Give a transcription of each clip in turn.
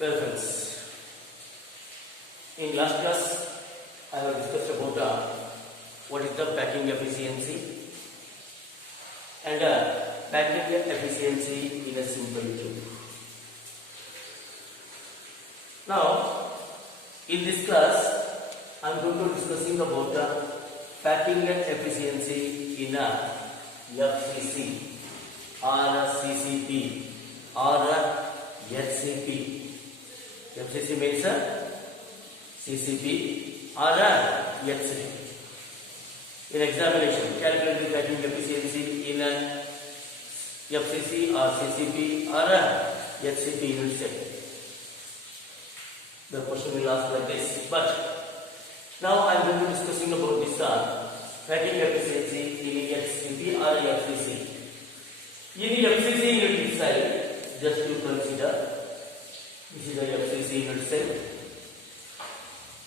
Well friends, in last class I have discussed about what is the packing efficiency and packing efficiency in a simple tube. Now in this class I am going to discussing about the packing efficiency in a FCC or a CCP or a HCP. FCC means a CCP or a HCP. In examination, calculate the packing efficiency in a FCC or CCP or a HCP unit cell. The question will ask like this. But now I am going to discussing about this packing efficiency in HCP or FCC. In FCC unit cell, just to consider. This is the FCC unit cell.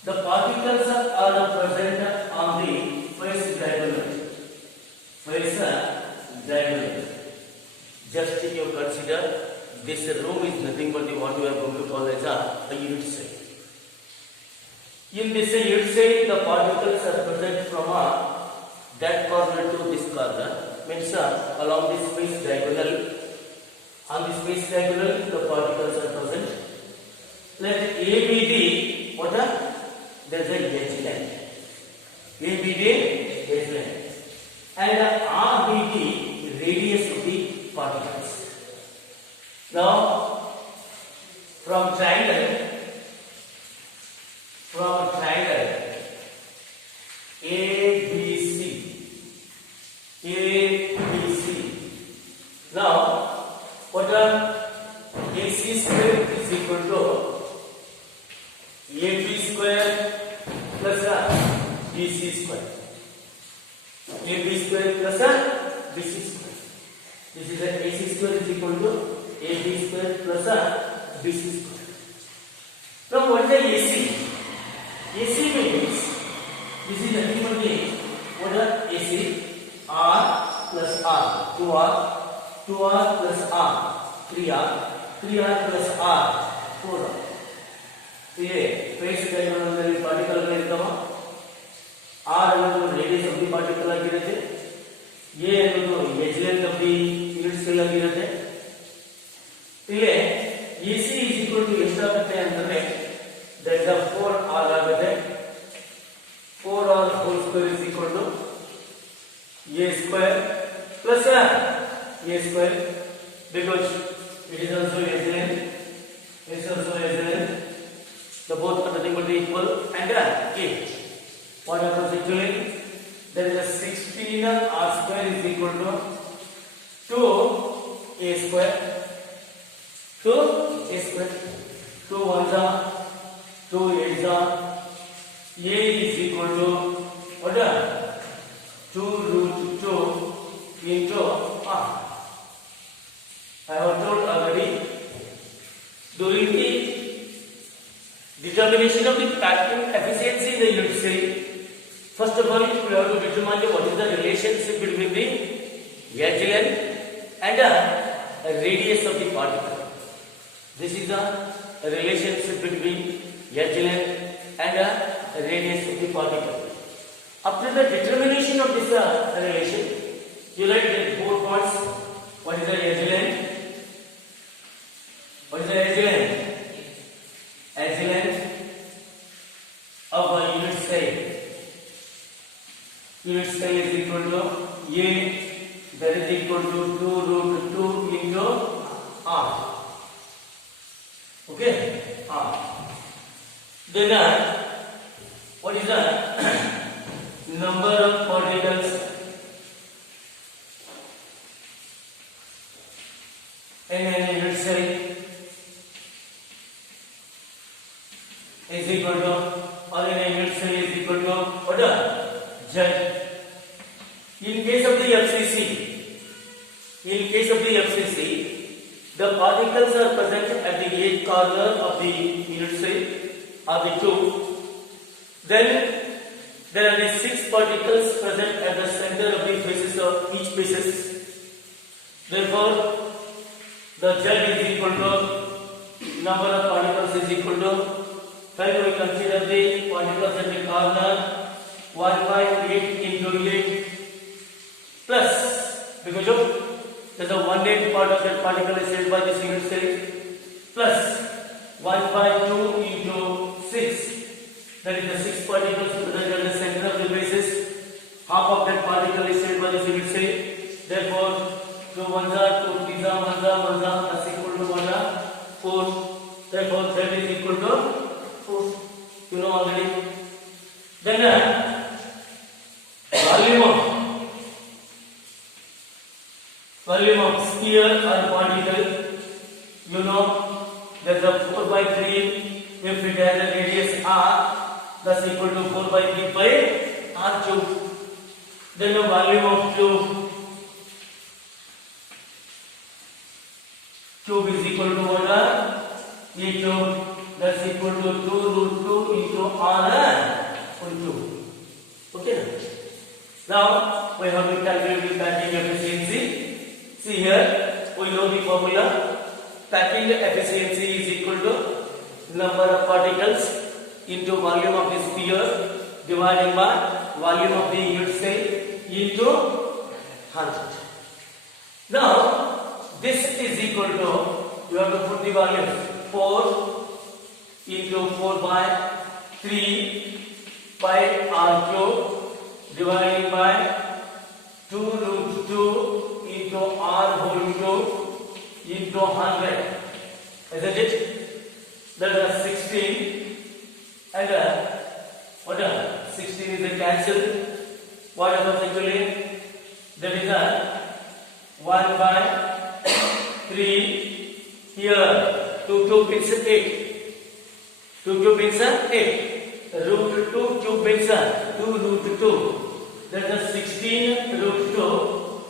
The particles are present on the phase diagonal. Phase diagonal. Just you consider this room is nothing but what we are going to call as a unit cell. In this unit cell, the particles are present from that corner to this corner. Means along this phase diagonal. On this phase diagonal, the particles are present. Let A be the what? There is a edge line. A be the edge line, and R be the radius of the particles. Now, from triangle ABC. Now, what AC square is equal to AB square plus BC square. AB square plus BC square. This is a AC square is equal to AB square plus BC square. Now what is the AC? AC means this is nothing but what is AC? R plus R. 2R plus R. 3R plus R. 4R. Here, phase diagonal particle R is the radius of the particle. A is the edge length of the unit cell. Here, AC is equal to there is a 4R. 4R whole square is equal to A square plus A square, because it is also edge length. It is also edge length. So both are nothing but equal and A. What happens actually? There is a 16 R square is equal to 2A square. 2A square. 2 1s are 2 8s are. A is equal to what? 2 root 2 into R. I have told already during the determination of the packing efficiency in the unit cell. First of all, we have to determine what is the relationship between the edge length and radius of the particle. This is the relationship between edge length and radius of the particle. After the determination of this relation, you write the 4 points. What is the edge length? What is the edge length? Edge length of a unit cell. Unit cell is equal to A, that is equal to 2 root 2 into R. Okay? R. Then what is the number of particles in a unit cell is equal to, or in a unit cell is equal to what? Z. In case of the FCC, the particles are present at the edge corner of the unit cell or the tube. Then there are the 6 particles present at the center of the faces of each pieces. Therefore, the Z is equal to number of particles is equal to, first we consider the particles at the corner, 1 by 8 into 8 plus, because of the 1/8 part of that particle is held by this unit cell, plus 1 by 2 into 6, that is the 6 particles present at the center of the basis, half of that particle is held by this unit cell, therefore 2 1s are 2 3s are 1s are plus equal to 1 are 4, therefore z is equal to 4, you know already. Then volume of sphere or particle, you know, there's a 4 by 3, if it has a radius r, that's equal to 4 by 3 by r cube. Then the volume of cube is equal to what? E cube, that's equal to 2 root 2 into r whole cube. Okay. Now we have to calculate the packing efficiency. See here, we know the formula. Packing efficiency is equal to number of particles into volume of the sphere divided by volume of the unit cell into 100. Now, this is equal to, you have to put the volume 4 into 4 by 3 by r cube divided by 2 root 2 into r whole cube into 100, isn't it? That is 16, and what 16 is a cancel. What happens actually? That is 1 by 3 here. 2 cube means 8. 2 cube means 8. Root 2 cube means 2 root 2. That is 16 root 2.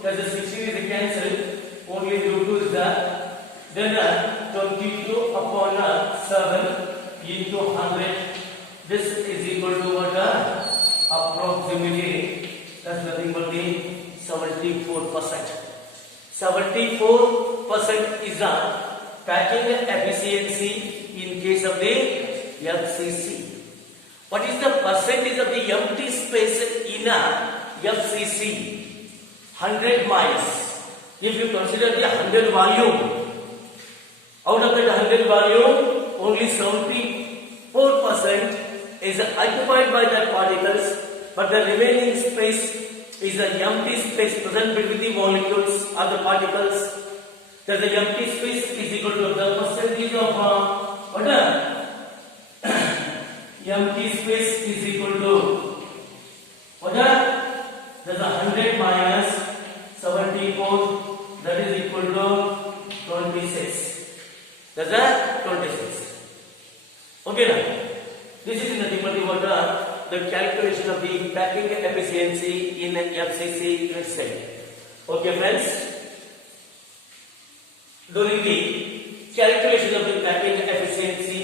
That is 16 is a cancel. Only root 2 is there. Then 22 upon 7 into 100. This is equal to what? Approximately, that's nothing but the 74%. 74% is the packing efficiency in case of the FCC. What is the percentage of the empty space in a FCC? 100 miles. If you consider the 100 volume, out of that 100 volume, only 74% is occupied by the particles, but the remaining space is the empty space present between the molecules or the particles. That the empty space is equal to the percentage of what? Empty space is equal to what? That is 100 minus 74. That is equal to 26. That's 26. Okay now. This is nothing but the calculation of the packing efficiency in FCC unit cell. Okay friends. During the calculation of the packing efficiency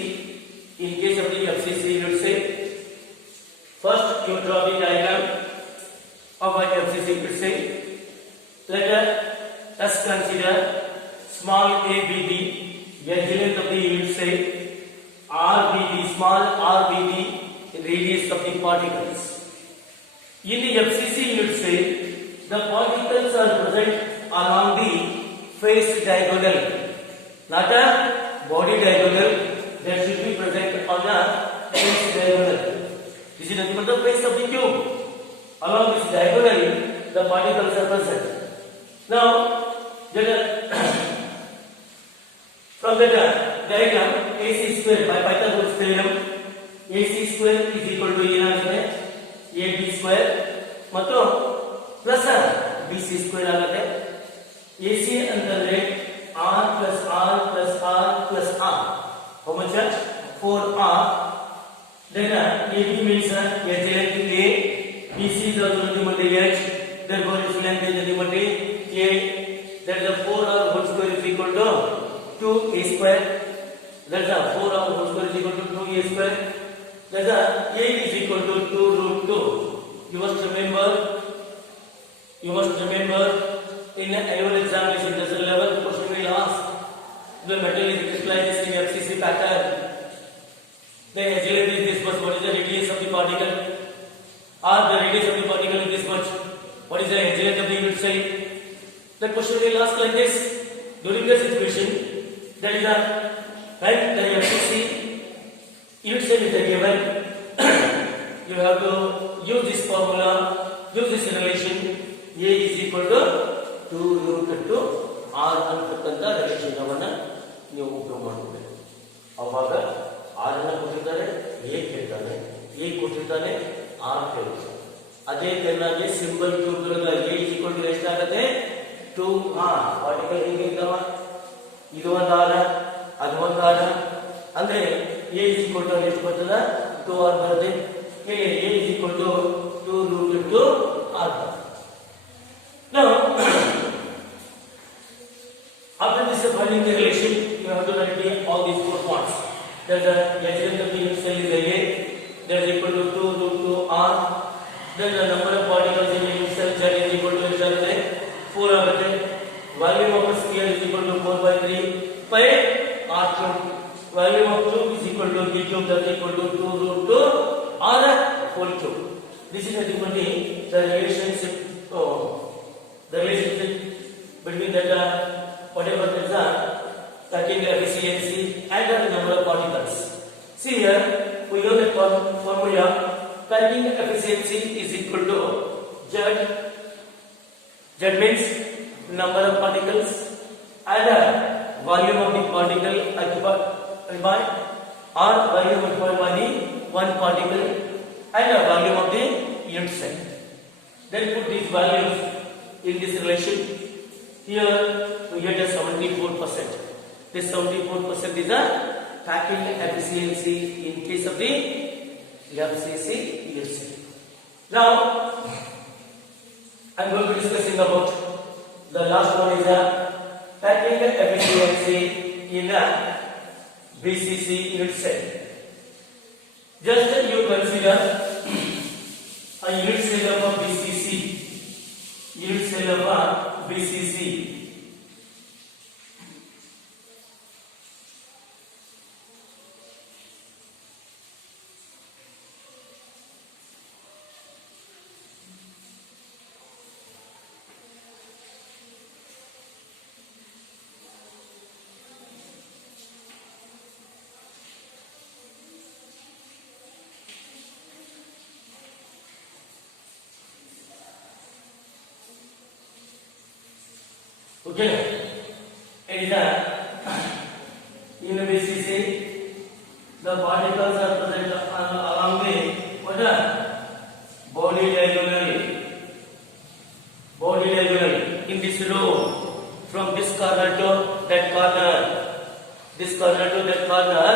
in case of the FCC unit cell, first you draw the diagram of an FCC unit cell. Let us consider small ABD, wavelength of the unit cell, RBD, small RBD, radius of the particles. In the FCC unit cell, the particles are present along the face diagonal, not a body diagonal. That should be present on the face diagonal. This is nothing but the face of the cube. Along this diagonal, the particles are present. Now, from the diagram, AC square by Pythagoras theorem, AC square is equal to AB square ಮತ್ತು plus BC square ಆಗುತ್ತೆ. AC ಅಂದರೆ R plus R plus R plus R. How much? 4R. Then AB means H length A. BC is also nothing but H. Therefore its length is nothing but A. That is 4R whole square is equal to 2A square. That is 4R whole square is equal to 2A square. That is A is equal to 2 root 2. You must remember in annual examination, there's 11 question will ask. the metal is crystallized in FCC pattern. The agility is this much. What is the radius of the particle? Or the radius of the particle is this much. What is the agility of the unit cell? The question will ask like this. During the situation, that is a right, the FCC unit cell is given. You have to use this formula, use this relation. A is equal to 2 root to R ಅಂತಕ್ಕಂತ relation ಅನ್ನು ನೀವು ಉಪಯೋಗ ಮಾಡಬೇಕು. ಆವಾಗ R ಅನ್ನು ಕೊಟ್ಟಿದ್ದಾರೆ, A ಕೇಳ್ತಾನೆ, A ಕೊಟ್ಟಿದ್ದಾನೆ, R ಕೇಳ್ತಾನೆ. ಅದೇ ತರನಾಗಿ ಸಿಂಬಲ್ ಕ್ಯೂಬ್ ಗಳ A is equal to ಎಷ್ಟಾಗುತ್ತೆ? 2R. ಪಾರ್ಟಿಕಲ್ ಹಿಂಗೆ ಇದ್ದಾವ, ಇದು ಒಂದು R, ಅದು ಒಂದು R, ಅಂದ್ರೆ A is equal to ಎಷ್ಟು ಬರ್ತದ? 2R ಬರುತ್ತೆ. ಇಲ್ಲಿ A is equal to 2 root to R. Now, after this finding the relation, you have to write all these 4 parts. That the agility of the unit cell is A, that is equal to 2 root to R. Then the number of particles in the unit cell is equal to 4 ಆಗುತ್ತೆ. Volume of the sphere is equal to 4 by 3 pi R cube. Volume of cube is equal to B cube, that is equal to 2 root to R whole cube. This is ultimately the relationship. The relationship between that whatever is the packing efficiency and the number of particles. See here, we know the formula. Packing efficiency is equal to Z. Z means number of particles and volume of the particle occupied by, or volume occupied by the one particle and volume of the unit cell. Then put these values in this relation. Here we get a 74%. This 74% is the packing efficiency in case of the FCC unit cell. Now I am going to be discussing about the last one is the packing efficiency in a BCC unit cell. Just you consider a unit cell of a BCC. Unit cell of a BCC. Okay, it is in a BCC, the particles are present along the what body diagonally. Body diagonally in this row, from this corner to that corner, this corner to that corner,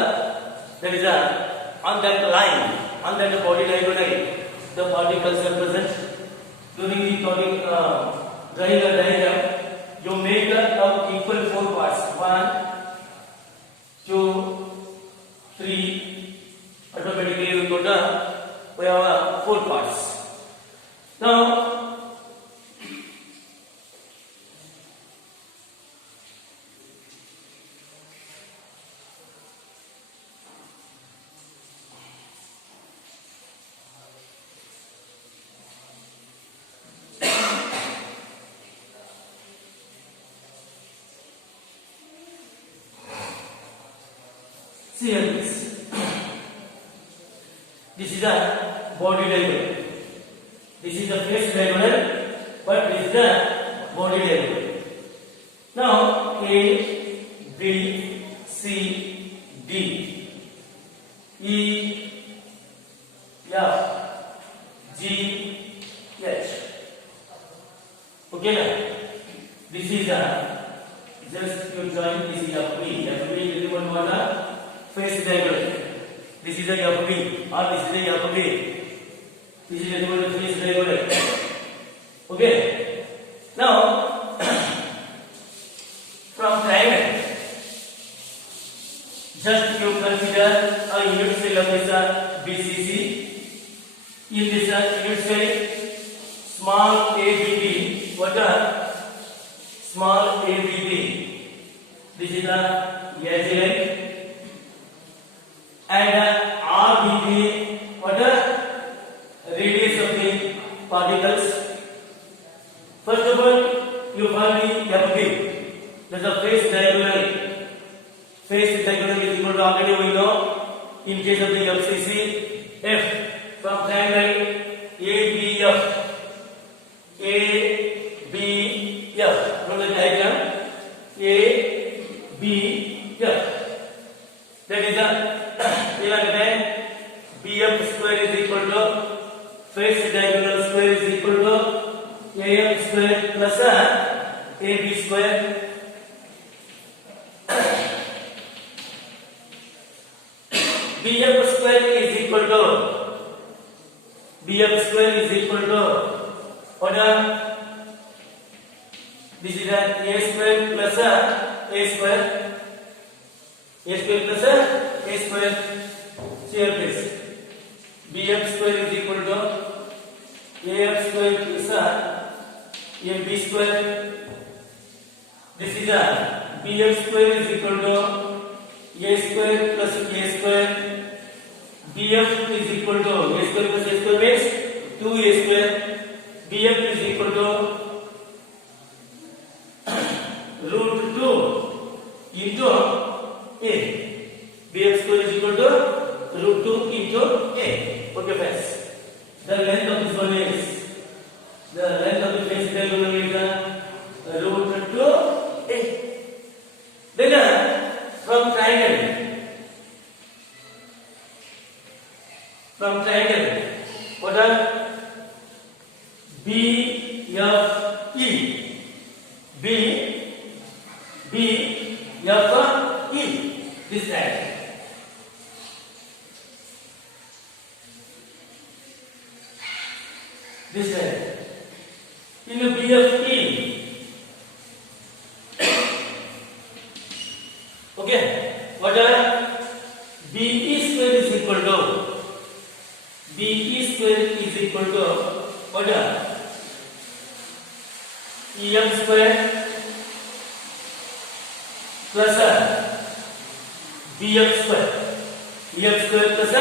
there is on that line, on that body diagonally, the particles are present. During the drawing a diagram, you make of equal 4 parts. 1, 2, 3. Automatically we have 4 parts. Now see here this is a body diagonal. This is the face diagonal, but this is the body diagonal. Now A, B, C, D, E, F, G, H. Okay, now this is a just you join this is a P. FB is one more face diagonal. This is a FB or this is a FB. This is a face diagonal. Okay. Now from triangle, just you consider a unit cell of this BCC. In this unit cell, small ABD. What are small ABD? This is a edge length, and r will be what the radius of the particles. First of all, you find the FB. That's the face diagonal. Face diagonal is equal to, already we know, in case of the FCC, F from triangle ABF. ABF from the diagram ABF. That is the BF square is equal to face diagonal square is equal to AF square plus AB square. BF square is equal to what? This is a square plus a square. A square plus a square. Here please. BF square is equal to AF square plus AB square. This is a BF square is equal to A square plus A square. BF is equal to A square plus A square means 2A square. BF is equal to root 2 into A. BF square is equal to root 2 into A. Okay, friends. The length of this one is the length of the face diagonal is root 2 A. Then from triangle, what are BFE? BFE. This triangle. This triangle. In the BFE. Okay. What are BE square is equal to what are EM square plus BF square. EF square plus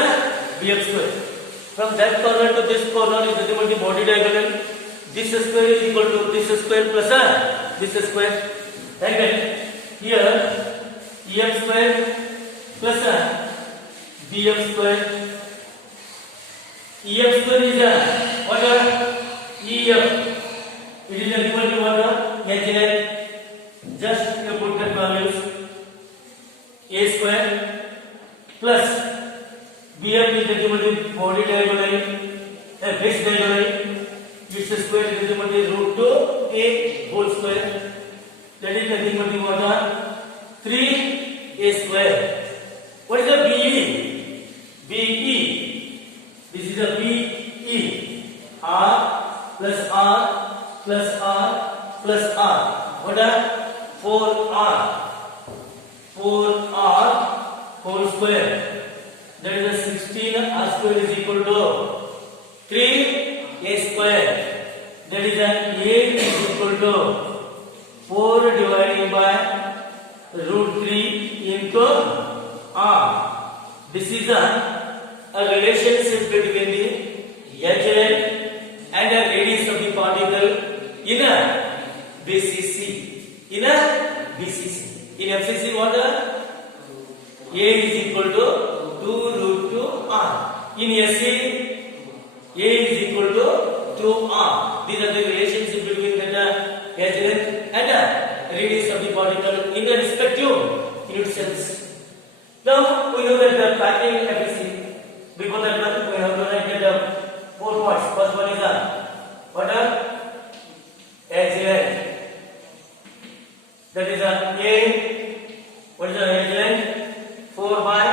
BF square. From that corner to this corner is nothing but the body diagonal. This square is equal to this square plus this square. Like that. Here EF square plus BF square. EF square is what? EF. It is equal to what? Natural. Just you put that values. A square plus BF is equal to body diagonal, face diagonal. Its square is equal to root 2A whole square. That is nothing but what? 3A square. What is the BE? BE. This is a BE. R plus R plus R plus R. What are 4R? 4R whole square. That is a 16. R square is equal to 3A square. That is an A is equal to 4 divided by root 3 into R. This is a relationship between the edge length and the radius of the particle in a BCC. In FCC, what? A is equal to 2 root 2 R. In SC, A is equal to 2R. These are the relationship between the edge length and the radius of the particle in the respective unit cells. Now we know that the packing efficiency. Before that one, we have to write the 4 parts. First one is what? Edge length. That is A. What is the edge length? 4 by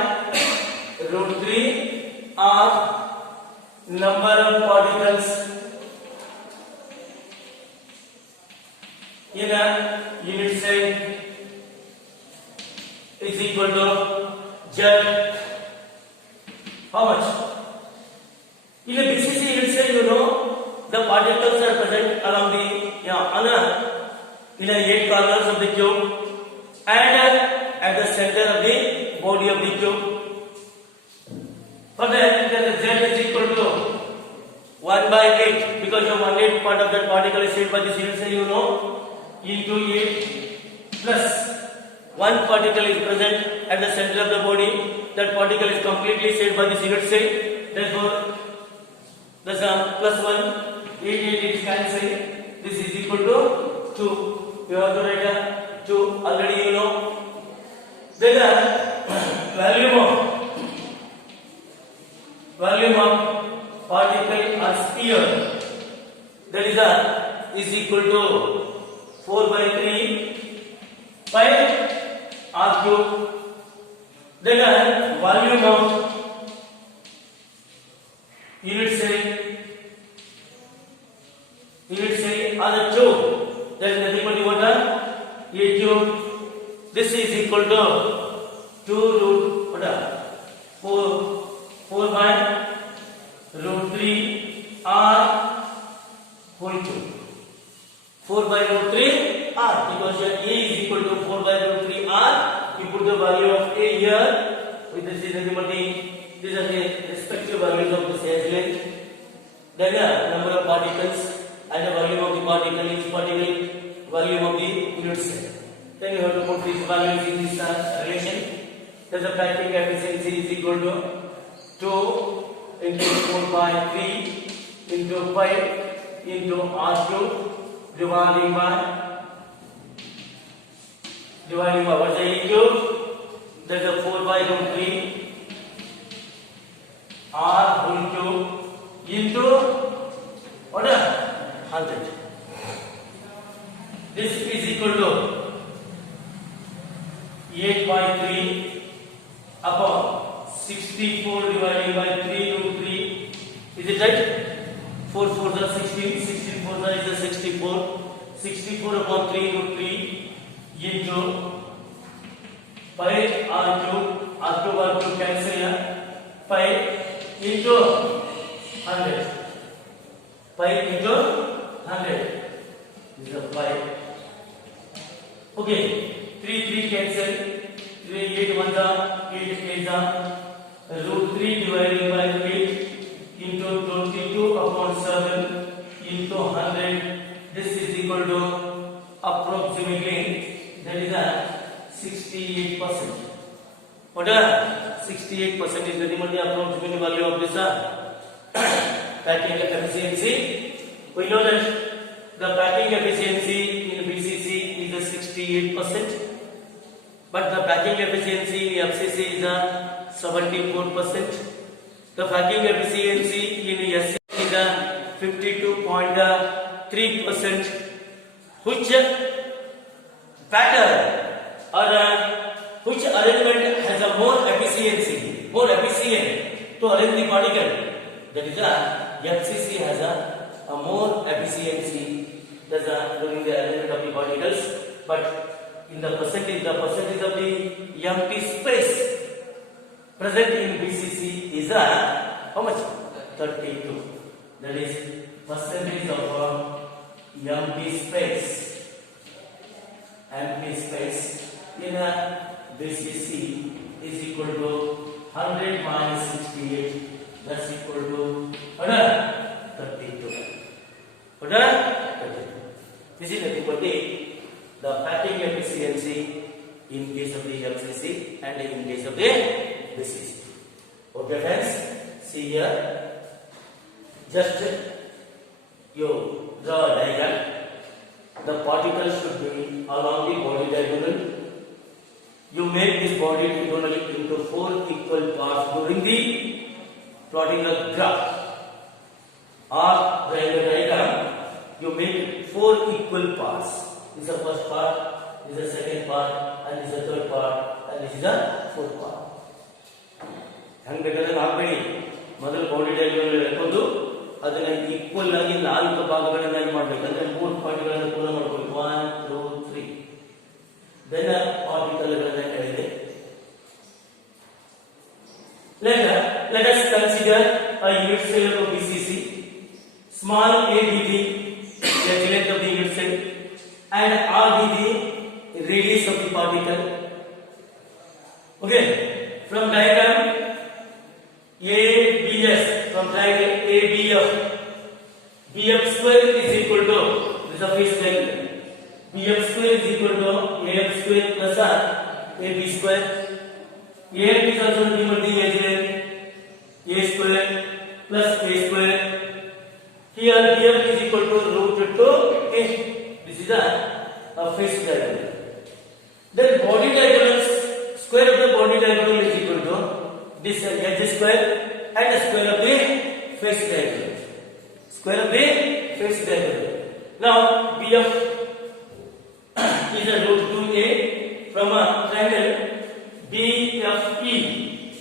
root 3 R. Number of particles in a unit cell is equal to Z. How much? In a BCC unit cell, you know, the particles are present along the in the 8 corners of the cube, and at the center because the 1/8 part of that particle is shaped by this unit cell, you know, into 8 plus one particle is present at the center of the body. That particle is completely shaped by this unit cell. Therefore, the sum plus 1, 8 is cancelled. This is equal to 2. You have to write a 2. Already you know. Then the volume of particle or sphere, that is equal to 4 by 3 pi r cube. Then the volume of unit cell are the 2. That is nothing but water a cube. This is equal to 2 root what 4 by root 3 r whole cube. 4 by root 3 r, because here a is equal to 4 by root 3 r. You put the value of a here. With this is nothing but these are the respective values of the cell length. Then the number of particles and the volume of the particle, each particle volume of the unit cell. Then you have to put these values in this relation. Thus the packing efficiency is equal to 2 into 4 by 3 into 5 into r cube dividing by what's the a cube? That's a 4 by root 3 r whole cube into what 100. This is equal to 8 by 3 upon 64 divided by 3 root 3. Is it right? 4 4s are 16, 16 4s is 64. 64 upon 3 root 3 into 5 r cube cancel here. 5 into 100. 5 into 100. This is a 5. Okay. 3 cancel. 3 8 1 8 8 root 3 divided by 8 into 22 upon 7 into 100. This is equal to approximately, that is a 68%. What 68% is the approximate value of this packing efficiency. We know that the packing efficiency in BCC is 68%. But the packing efficiency in FCC is 74%. The packing efficiency in SC is 52.3%. Which pattern or which arrangement has a more efficient to arrange the particle? That is FCC has a more efficiency during the arrangement of the particles, but in the percentage of the empty space present in BCC is how much? 32. That is percentage of empty space in BCC is equal to 100 minus 68. That's equal to 32. This is nothing but the packing efficiency in case of the FCC and in case of the BCC. Okay friends, see here, just you draw a diagram. The particle should be along the body diagonal. You make this body diagonal into 4 equal parts during the plotting the graph, or in the diagram you make 4 equal parts. This is the first part, this is the second part, and this is the third part, and this is the fourth part. ಹಂಗೆ ಬೇಕಾದ್ರೆ ನಾಲ್ಕಡಿ ಮೊದಲು body diagram ಹೇಳ್ಕೊಂಡು ಅದನ್ನ equal ಆಗಿ 4 ಭಾಗಗಳನ್ನಾಗಿ ಮಾಡಬೇಕು. ಅಂದ್ರೆ 3 ಪಾರ್ಟಿಗಳನ್ನು ಪೂರ್ಣ ಮಾಡಬೇಕು. 1 2 3. ದೆನ್ ಪಾರ್ಟಿಕಲ್ಗಳನ್ನ ಹೇಳಿದೆ. Let us consider a unit cell of BCC. Small a be the length of the unit cell and r be the radius of the particle. Okay, from diagram ABS, from triangle ABF, BF square is equal to, this is a fish diagram. BF square is equal to AF square plus AB square. AF is also given the A square plus A square. Here BF is equal to root 2A. This is a fish diagram. Then body diagonals, square of the body diagonal is equal to this edge square and the square of the face diagonal. Square of the face diagonal. Now BF is a root 2A from a triangle BFE.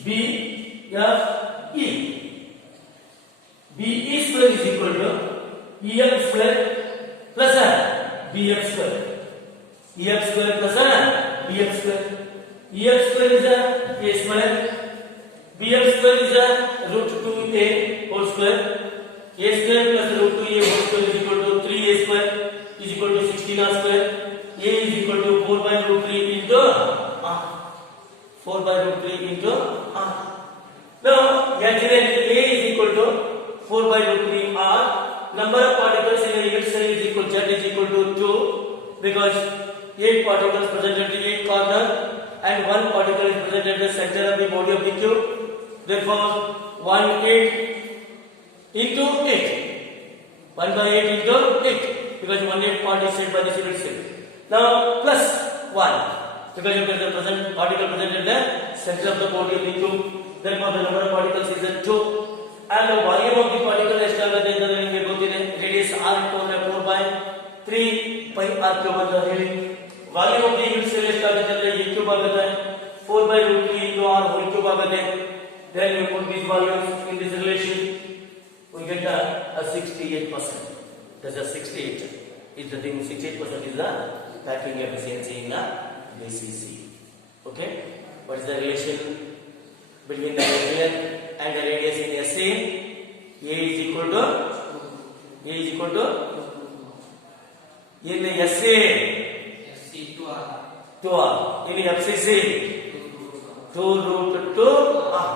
BFE. BE square is equal to EF square plus BF square. EF square plus BF square. EF square is a square. BF square is a root 2A whole square. A square plus root 2A whole square is equal to 3A square is equal to 16R square. A is equal to 4 by root 3 into R. 4 by root 3 into R. Now, A is equal to 4 by root 3 R. Number of particles in the unit cell is equal to Z is equal to 2 because 8 particles present at the 8 corner and 1 particle is present at the center of the body of the cube. Therefore, 1 8 into 8. 1 by 8 into 8 because 1 8 part is set by the unit cell. Now plus 1 because you get the present particle present at the center of the body of the cube. Therefore, the number of particles is 2. And the volume of the particle is radius r equal to 4 by 3 pi r cube ಅಂತ ಹೇಳಿ volume of the unit cell ಎಷ್ಟಾಗುತ್ತೆ ಅಂದ್ರೆ a cube ಆಗುತ್ತೆ 4 by root 3 into r whole cube ಆಗುತ್ತೆ. Then you put these values in this relation, we get a 68%. That's a 68 is the thing. 68% is the packing efficiency in the BCC. Okay, what is the relation between the region and the radius in SA? A is equal to in the SA 2 R, in the FCC 2 root 2 R,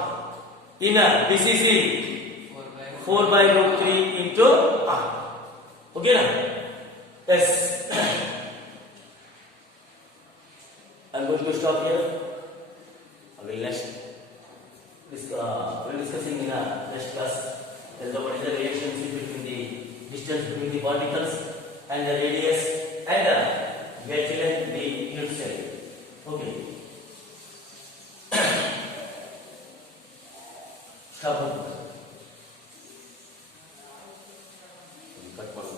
in a BCC 4 by root 3 into R. Okay na? Yes. I'm going to stop here. I will next we're discussing in a next class what is the relationship between the distance between the particles and the radius and the unit cell. Okay. Stop. Cut.